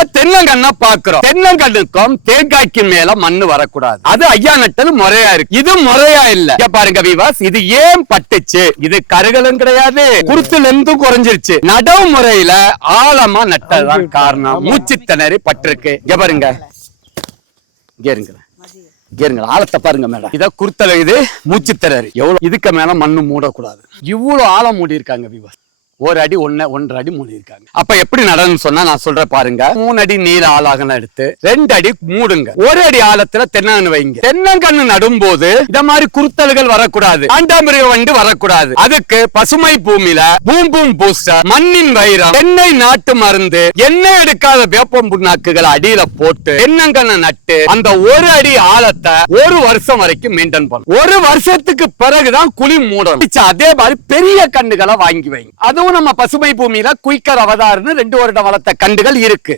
இப்ப தென்னங்கண்ண பாக்குறோம். தென்னங்கண்ணுக்கும் தேங்காய்க்கு மேல மண்ணு வரக்கூடாது. அது ஐயா நட்டது முறையா இருக்கு. இது முறையா இல்ல. பாருங்க விவாஸ் இது ஏன் பட்டுச்சு? இது கருகலும் கிடையாது. குருத்துல இருந்தும் குறைஞ்சிருச்சு. நடவு முறையில ஆழமா நட்டதுதான் காரணம். மூச்சு திணறி பட்டிருக்கு. இங்க பாருங்க. இங்க இருங்க. இங்க இருங்க. ஆழத்தை பாருங்க மேடம். இத குருத்தல இது மூச்சு திணறி. எவ்வளவு இதுக்கு மேல மண்ணு மூடக்கூடாது. இவ்வளவு ஆழம் மூடி இருக்காங்க விவாஸ் ஒரு அடி ஒன்னு ஒன்றரை அடி மூடி இருக்காங்க. அப்ப எப்படி நடன்னு சொன்னா நான் சொல்றேன் பாருங்க. மூணு அடி நீள ஆளாகலாம் எடுத்து ரெண்டு அடி மூடுங்க. ஒரு அடி ஆழத்துல தென்னங்கன்னு வைங்க. தென்னங்கன்னு நடும்போது இந்த மாதிரி குருத்தல்கள் வரக்கூடாது. ஆண்டாமிருக வண்டு வரக்கூடாது. அதுக்கு பசுமை பூமியில பூம் பூம் பூஸ்டர் மண்ணின் வைரம் தென்னை நாட்டு மருந்து எண்ணெய் எடுக்காத வேப்பம் புண்ணாக்குகள் அடியில போட்டு தென்னங்கன்னு நட்டு அந்த ஒரு அடி ஆழத்தை ஒரு வருஷம் வரைக்கும் மெயின்டைன் பண்ணும் ஒரு வருஷத்துக்கு பிறகுதான் குழி மூடணும். அதே மாதிரி பெரிய கண்ணுகளை வாங்கி வைங்க. அதுவும் நம்ம பசுமை பூமியில குயிக்கர் அவதார்னு ரெண்டு வருடம் வளர்த்த கண்டுகள் இருக்கு.